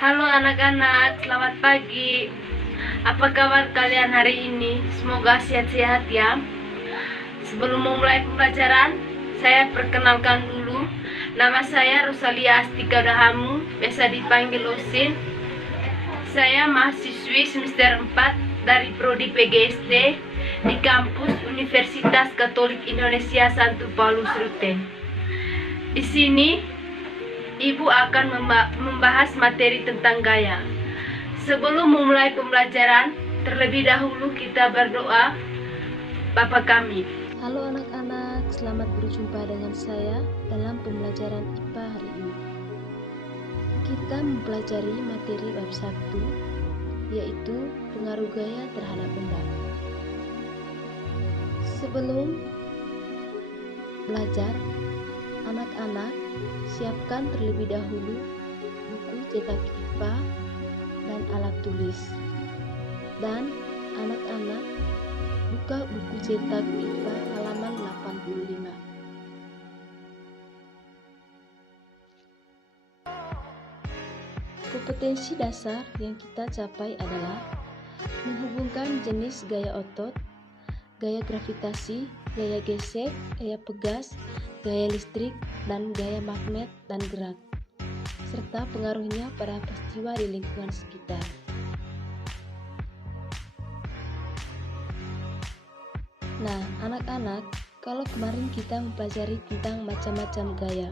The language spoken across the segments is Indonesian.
Halo anak-anak, selamat pagi. Apa kabar kalian hari ini? Semoga sehat-sehat ya. Sebelum memulai pembelajaran, saya perkenalkan dulu. Nama saya Rosalia Astika Dahamu, biasa dipanggil Osin. Saya mahasiswi semester 4 dari Prodi PGSD di kampus Universitas Katolik Indonesia Santo Paulus Ruteng. Di sini Ibu akan membahas materi tentang gaya. Sebelum memulai pembelajaran, terlebih dahulu kita berdoa. Bapa kami. Halo anak-anak, selamat berjumpa dengan saya dalam pembelajaran IPA hari ini. Kita mempelajari materi bab 1, yaitu pengaruh gaya terhadap benda. Sebelum belajar, anak-anak siapkan terlebih dahulu buku cetak IPA dan alat tulis. Dan anak-anak buka buku cetak IPA halaman 85. Kompetensi dasar yang kita capai adalah menghubungkan jenis gaya otot, gaya gravitasi, gaya gesek, gaya pegas, gaya listrik, dan gaya magnet dan gerak, serta pengaruhnya pada peristiwa di lingkungan sekitar. Nah, anak-anak, kalau kemarin kita mempelajari tentang macam-macam gaya,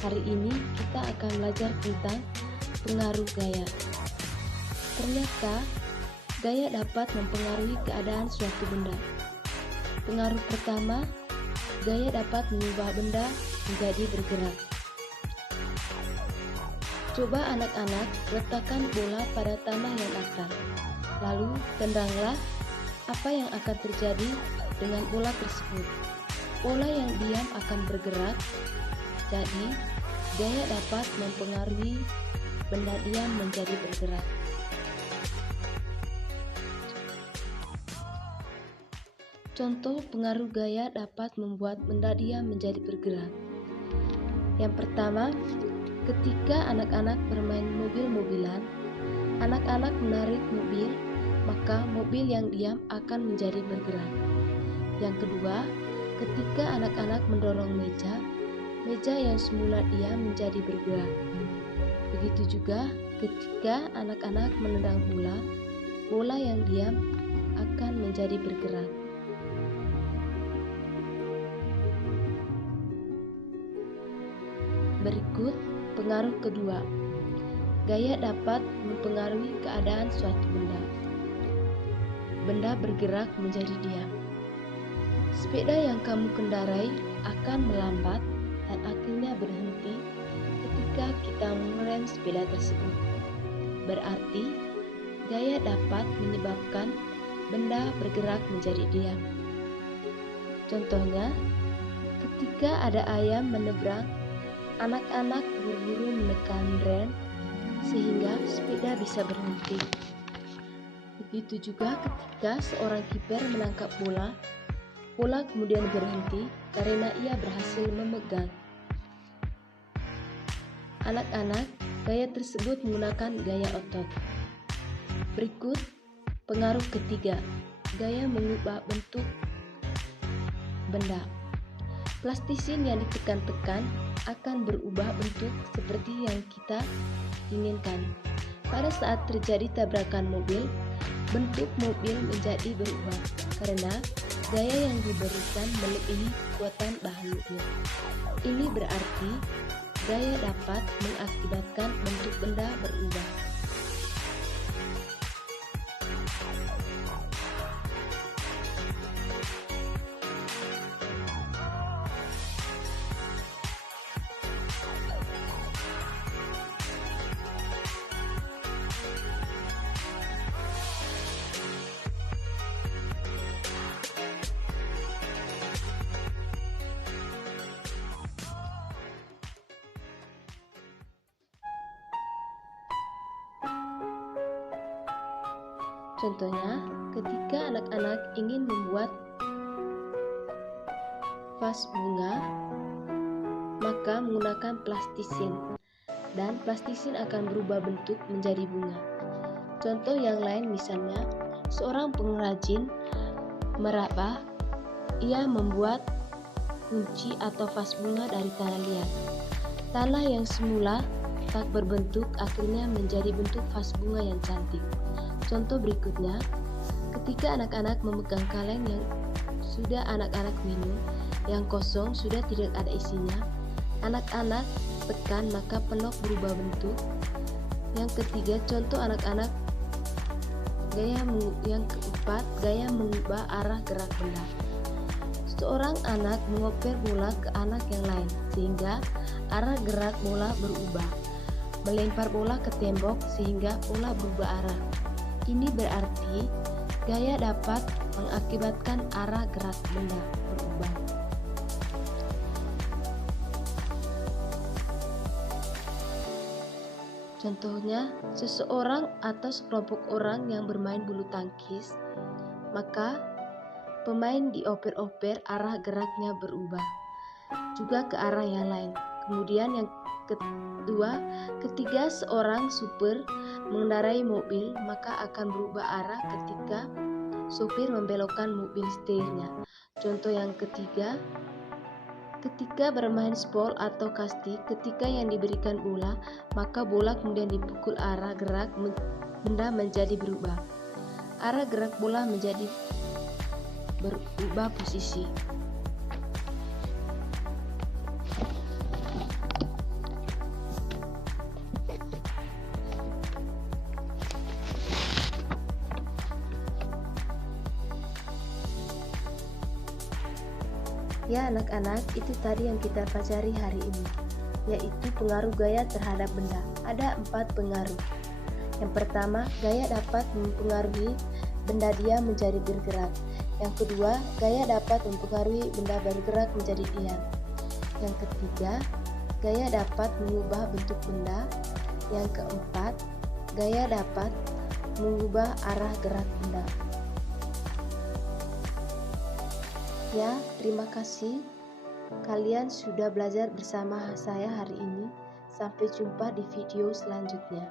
hari ini kita akan belajar tentang pengaruh gaya. Ternyata, gaya dapat mempengaruhi keadaan suatu benda. Pengaruh pertama, gaya dapat mengubah benda menjadi bergerak. Coba anak-anak letakkan bola pada tanah yang datar, lalu tendanglah. Apa yang akan terjadi dengan bola tersebut? Bola yang diam akan bergerak. Jadi, gaya dapat mempengaruhi benda diam menjadi bergerak. Contoh pengaruh gaya dapat membuat benda diam menjadi bergerak. Yang pertama, ketika anak-anak bermain mobil-mobilan, anak-anak menarik mobil, maka mobil yang diam akan menjadi bergerak. Yang kedua, ketika anak-anak mendorong meja, meja yang semula diam menjadi bergerak. Begitu juga ketika anak-anak menendang bola, bola yang diam akan menjadi bergerak. Berikut pengaruh kedua. Gaya dapat mempengaruhi keadaan suatu benda. Benda bergerak menjadi diam. Sepeda yang kamu kendarai akan melambat dan akhirnya berhenti ketika kita mengerem sepeda tersebut. Berarti, gaya dapat menyebabkan benda bergerak menjadi diam. Contohnya, ketika ada ayam menyeberang, anak-anak buru-buru menekan rem sehingga sepeda bisa berhenti. Begitu juga ketika seorang kiper menangkap bola, bola kemudian berhenti karena ia berhasil memegang. Anak-anak, gaya tersebut menggunakan gaya otot. Berikut pengaruh ketiga, gaya mengubah bentuk benda. Plastisin yang ditekan-tekan akan berubah bentuk seperti yang kita inginkan. Pada saat terjadi tabrakan mobil, bentuk mobil menjadi berubah karena gaya yang diberikan melebihi kekuatan bahan mobil. Ini berarti gaya dapat mengakibatkan bentuk benda berubah. Contohnya, ketika anak-anak ingin membuat vas bunga, maka menggunakan plastisin. dan plastisin akan berubah bentuk menjadi bunga. Contoh yang lain misalnya, seorang pengrajin meraba, ia membuat kunci atau vas bunga dari tanah liat. Tanah yang semula tak berbentuk akhirnya menjadi bentuk vas bunga yang cantik. Contoh berikutnya, ketika anak-anak memegang kaleng yang sudah anak-anak minum, yang kosong sudah tidak ada isinya, anak-anak tekan maka penok berubah bentuk. Yang ketiga, contoh anak-anak yang keempat, gaya mengubah arah gerak benda. Seorang anak mengoper bola ke anak yang lain sehingga arah gerak bola berubah. Melempar bola ke tembok sehingga bola berubah arah. Ini berarti gaya dapat mengakibatkan arah gerak benda berubah. Contohnya, seseorang atau sekelompok orang yang bermain bulu tangkis, maka pemain dioper-oper arah geraknya berubah juga ke arah yang lain. Kemudian yang kedua, ketika seorang supir mengendarai mobil, maka akan berubah arah ketika supir membelokkan mobil setirnya. Contoh yang ketiga, ketika bermain spol atau kasti, ketika yang diberikan bola, maka bola kemudian dipukul, arah gerak benda menjadi berubah. Arah gerak bola menjadi berubah posisi. Ya anak-anak, itu tadi yang kita pelajari hari ini, yaitu pengaruh gaya terhadap benda. Ada 4 pengaruh. Yang pertama, gaya dapat mempengaruhi benda dia menjadi bergerak. Yang kedua, gaya dapat mempengaruhi benda bergerak menjadi diam. Yang ketiga, gaya dapat mengubah bentuk benda. Yang keempat, gaya dapat mengubah arah gerak benda. Ya, terima kasih. Kalian sudah belajar bersama saya hari ini. Sampai jumpa di video selanjutnya.